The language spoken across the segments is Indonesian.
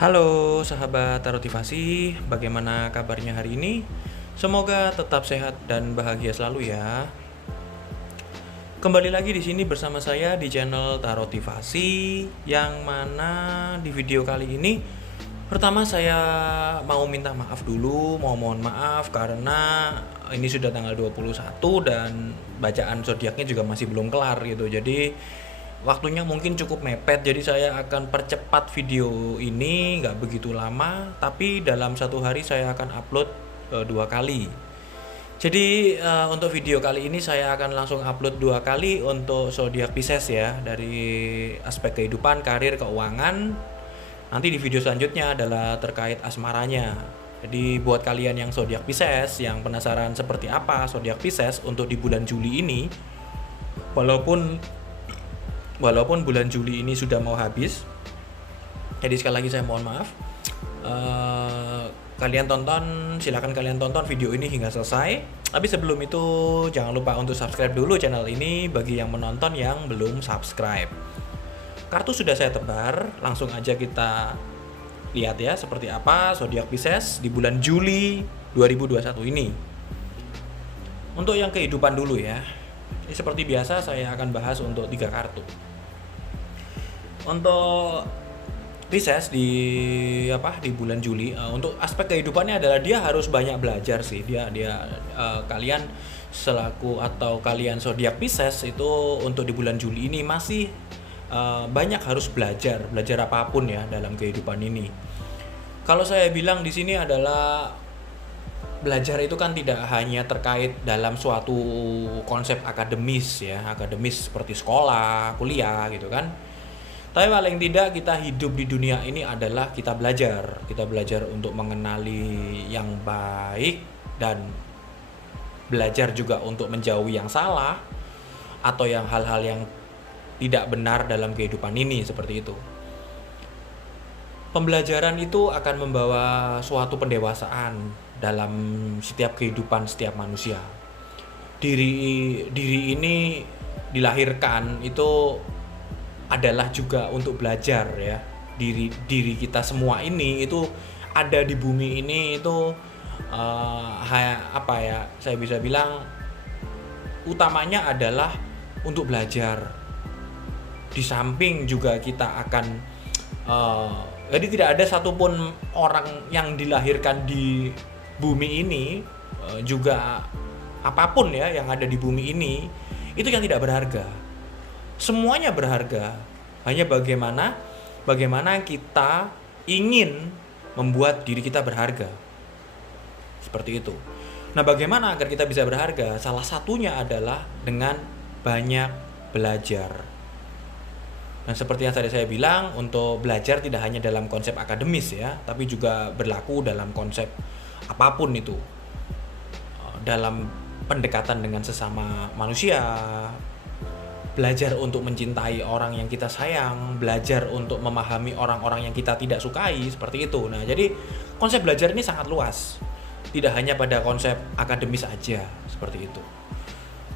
Halo sahabat Tarotivasi, bagaimana kabarnya hari ini? Semoga tetap sehat dan bahagia selalu ya. Kembali lagi di sini bersama saya di channel Tarotivasi, yang mana di video kali ini pertama saya mau minta maaf dulu, mau mohon maaf karena ini sudah tanggal 21 dan bacaan zodiaknya juga masih belum kelar gitu. Jadi waktunya mungkin cukup mepet, jadi saya akan percepat video ini, nggak begitu lama, tapi dalam satu hari saya akan upload 2 kali. Jadi untuk video kali ini saya akan langsung upload 2 kali untuk zodiak Pisces ya, dari aspek kehidupan, karir, keuangan. Nanti di video selanjutnya adalah terkait asmaranya. Jadi buat kalian yang zodiak Pisces yang penasaran seperti apa zodiak Pisces untuk di bulan Juli ini, walaupun bulan Juli ini sudah mau habis, jadi sekali lagi saya mohon maaf. Silakan kalian tonton video ini hingga selesai. Tapi sebelum itu jangan lupa untuk subscribe dulu channel ini bagi yang menonton yang belum subscribe. Kartu sudah saya tebar, langsung aja kita lihat ya seperti apa zodiak Pisces di bulan Juli 2021 ini. Untuk yang kehidupan dulu ya. Ini seperti biasa saya akan bahas untuk 3 kartu. Untuk Pisces di bulan Juli, untuk aspek kehidupannya adalah dia harus banyak belajar sih. Kalian selaku atau kalian zodiak Pisces itu untuk di bulan Juli ini masih banyak harus belajar apapun ya dalam kehidupan ini. Kalau saya bilang di sini adalah belajar itu kan tidak hanya terkait dalam suatu konsep akademis seperti sekolah, kuliah gitu kan. Tapi paling tidak kita hidup di dunia ini adalah kita belajar untuk mengenali yang baik dan belajar juga untuk menjauhi yang salah atau yang hal-hal yang tidak benar dalam kehidupan ini, seperti itu. Pembelajaran itu akan membawa suatu pendewasaan dalam setiap kehidupan setiap manusia. Diri ini dilahirkan itu adalah juga untuk belajar ya. Diri kita semua ini itu ada di bumi ini itu saya bisa bilang utamanya adalah untuk belajar. Di samping juga kita akan jadi tidak ada satupun orang yang dilahirkan di bumi ini, juga apapun ya yang ada di bumi ini itu yang tidak berharga. Semuanya berharga. Hanya bagaimana kita ingin membuat diri kita berharga. Seperti itu. Nah, bagaimana agar kita bisa berharga? Salah satunya adalah dengan banyak belajar. Nah, seperti yang tadi saya bilang, untuk belajar tidak hanya dalam konsep akademis ya, tapi juga berlaku dalam konsep apapun itu. Dalam pendekatan dengan sesama manusia, belajar untuk mencintai orang yang kita sayang, belajar untuk memahami orang-orang yang kita tidak sukai, seperti itu. Nah, jadi konsep belajar ini sangat luas. Tidak hanya pada konsep akademis aja, seperti itu.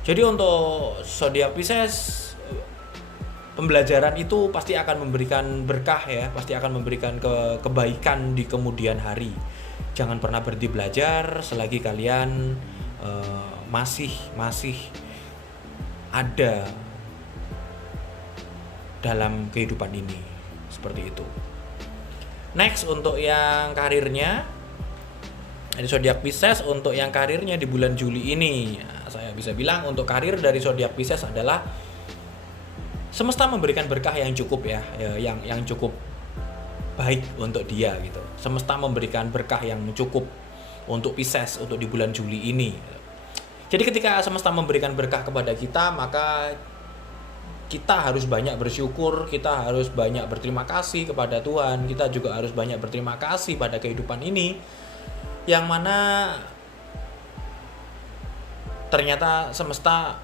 Jadi untuk zodiak Pisces, pembelajaran itu pasti akan memberikan berkah ya, pasti akan memberikan kebaikan di kemudian hari. Jangan pernah berhenti belajar selagi kalian masih ada dalam kehidupan ini, seperti itu. Next, untuk yang karirnya, ini zodiak Pisces untuk yang karirnya di bulan Juli ini, saya bisa bilang untuk karir dari zodiak Pisces adalah semesta memberikan berkah yang cukup ya, yang cukup baik untuk dia gitu. Semesta memberikan berkah yang cukup untuk Pisces untuk di bulan Juli ini. Jadi ketika semesta memberikan berkah kepada kita, maka kita harus banyak bersyukur, kita harus banyak berterima kasih kepada Tuhan, kita juga harus banyak berterima kasih pada kehidupan ini, yang mana ternyata semesta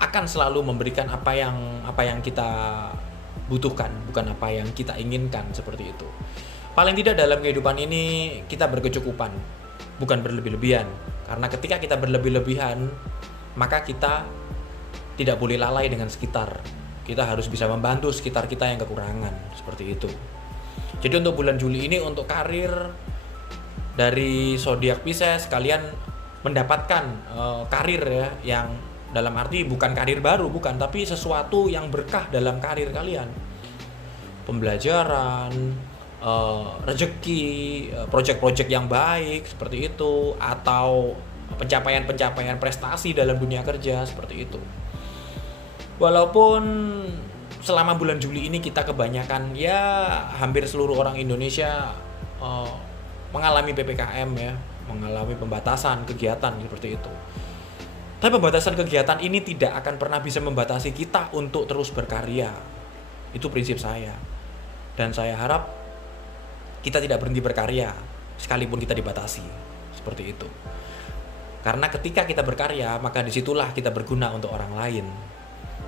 akan selalu memberikan apa yang kita butuhkan, bukan apa yang kita inginkan, seperti itu. Paling tidak dalam kehidupan ini kita berkecukupan, bukan berlebih-lebihan. Karena ketika kita berlebih-lebihan, maka kita tidak boleh lalai dengan sekitar. Kita harus bisa membantu sekitar kita yang kekurangan, seperti itu. Jadi untuk bulan Juli ini untuk karir dari zodiak Pisces, kalian mendapatkan karir ya, yang dalam arti bukan karir baru, bukan, tapi sesuatu yang berkah dalam karir kalian. Pembelajaran, rezeki, proyek-proyek yang baik seperti itu, atau pencapaian-pencapaian prestasi dalam dunia kerja seperti itu. Walaupun selama bulan Juli ini kita kebanyakan, ya hampir seluruh orang Indonesia mengalami PPKM ya, mengalami pembatasan kegiatan seperti itu. Tapi pembatasan kegiatan ini tidak akan pernah bisa membatasi kita untuk terus berkarya. Itu prinsip saya. Dan saya harap kita tidak berhenti berkarya sekalipun kita dibatasi. Seperti itu. Karena ketika kita berkarya, maka disitulah kita berguna untuk orang lain.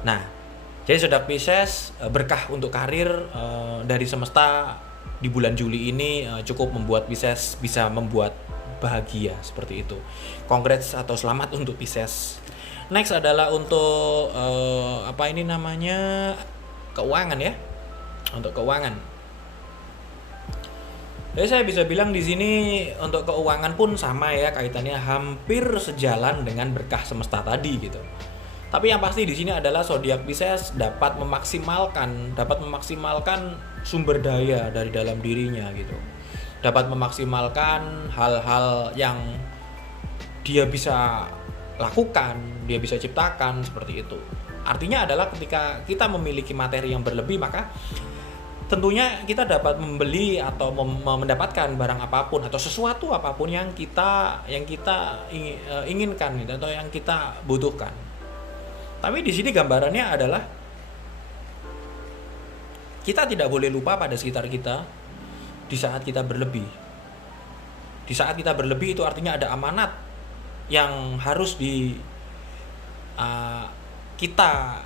Nah, jadi zodiak Pisces, berkah untuk karir dari semesta di bulan Juli ini cukup membuat Pisces bisa membuat bahagia seperti itu. Congrats atau selamat untuk Pisces. Next adalah untuk apa ini namanya, keuangan ya. Untuk keuangan. Jadi saya bisa bilang di sini untuk keuangan pun sama ya, kaitannya hampir sejalan dengan berkah semesta tadi gitu. Tapi yang pasti di sini adalah zodiak Pisces dapat memaksimalkan sumber daya dari dalam dirinya gitu. Dapat memaksimalkan hal-hal yang dia bisa lakukan, dia bisa ciptakan seperti itu. Artinya adalah ketika kita memiliki materi yang berlebih, maka tentunya kita dapat membeli atau mendapatkan barang apapun atau sesuatu apapun yang kita inginkan gitu, atau yang kita butuhkan. Tapi di sini gambarannya adalah kita tidak boleh lupa pada sekitar kita di saat kita berlebih. Di saat kita berlebih itu artinya ada amanat yang harus kita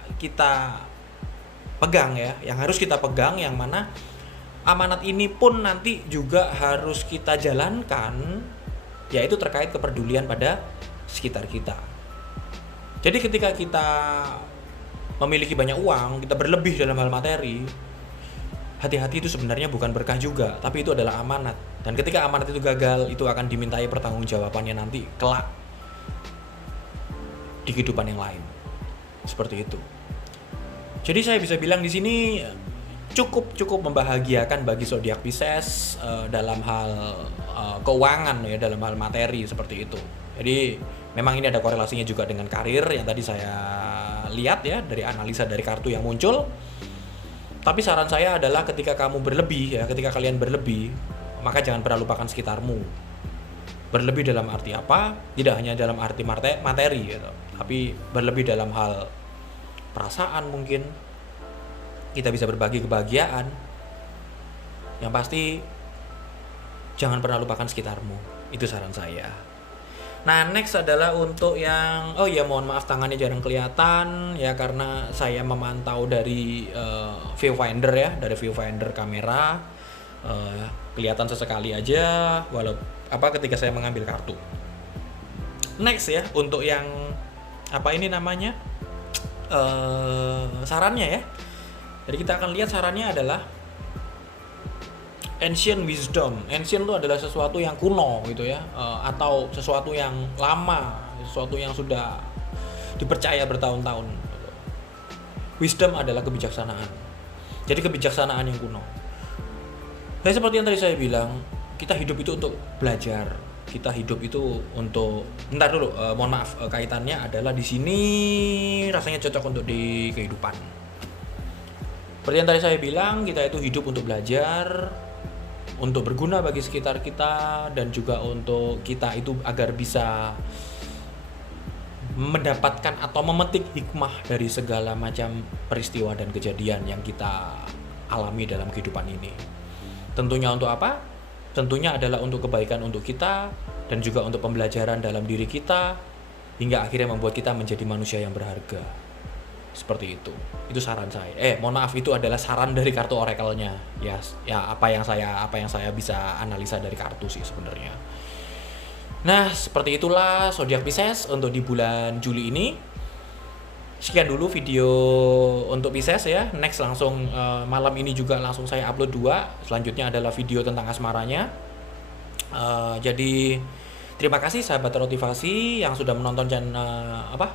pegang ya, yang harus kita pegang, yang mana amanat ini pun nanti juga harus kita jalankan, yaitu terkait kepedulian pada sekitar kita. Jadi ketika kita memiliki banyak uang, kita berlebih dalam hal materi, hati-hati, itu sebenarnya bukan berkah juga, tapi itu adalah amanat. Dan ketika amanat itu gagal, itu akan dimintai pertanggungjawabannya nanti kelak di kehidupan yang lain. Seperti itu. Jadi saya bisa bilang di sini cukup membahagiakan bagi zodiak Pisces dalam hal keuangan ya, dalam hal materi seperti itu. Jadi memang ini ada korelasinya juga dengan karir yang tadi saya lihat ya dari analisa dari kartu yang muncul. Tapi saran saya adalah ketika kamu berlebih ya, ketika kalian berlebih, maka jangan pernah lupakan sekitarmu. Berlebih dalam arti apa? Tidak hanya dalam arti materi gitu, tapi berlebih dalam hal perasaan mungkin. Kita bisa berbagi kebahagiaan. Yang pasti jangan pernah lupakan sekitarmu. Itu saran saya. Nah, next adalah untuk yang mohon maaf tangannya jarang kelihatan ya, karena saya memantau dari viewfinder ya, dari viewfinder kamera. Kelihatan sesekali aja ketika saya mengambil kartu. Next ya, untuk yang apa ini namanya? Sarannya ya. Jadi kita akan lihat sarannya adalah ancient wisdom. Ancient itu adalah sesuatu yang kuno gitu ya, atau sesuatu yang lama, sesuatu yang sudah dipercaya bertahun-tahun. Wisdom adalah kebijaksanaan. Jadi kebijaksanaan yang kuno. Dan seperti yang tadi saya bilang, kita hidup itu untuk belajar. Kita hidup itu untuk mohon maaf, kaitannya adalah di sini rasanya cocok untuk di kehidupan. Seperti yang tadi saya bilang, kita itu hidup untuk belajar, untuk berguna bagi sekitar kita, dan juga untuk kita itu agar bisa mendapatkan atau memetik hikmah dari segala macam peristiwa dan kejadian yang kita alami dalam kehidupan ini. Tentunya untuk apa? Tentunya adalah untuk kebaikan untuk kita dan juga untuk pembelajaran dalam diri kita hingga akhirnya membuat kita menjadi manusia yang berharga. Seperti itu. Itu saran saya. Mohon maaf, itu adalah saran dari kartu oracle-nya. Ya apa yang saya bisa analisa dari kartu sih sebenarnya. Nah, seperti itulah zodiak Pisces untuk di bulan Juli ini. sekian dulu video untuk Pisces ya. Next langsung malam ini juga langsung saya upload 2. Selanjutnya adalah video tentang asmaranya. Jadi terima kasih sahabat termotivasi yang sudah menonton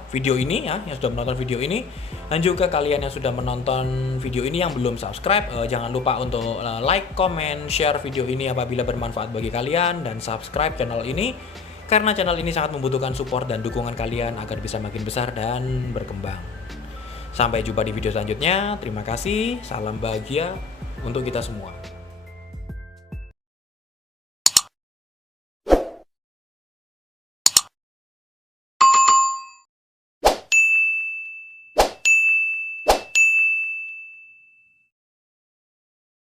video ini ya, yang sudah menonton video ini, dan juga kalian yang sudah menonton video ini yang belum subscribe, jangan lupa untuk like, comment, share video ini apabila bermanfaat bagi kalian, dan subscribe channel ini karena channel ini sangat membutuhkan support dan dukungan kalian agar bisa makin besar dan berkembang. Sampai jumpa di video selanjutnya. Terima kasih, salam bahagia untuk kita semua.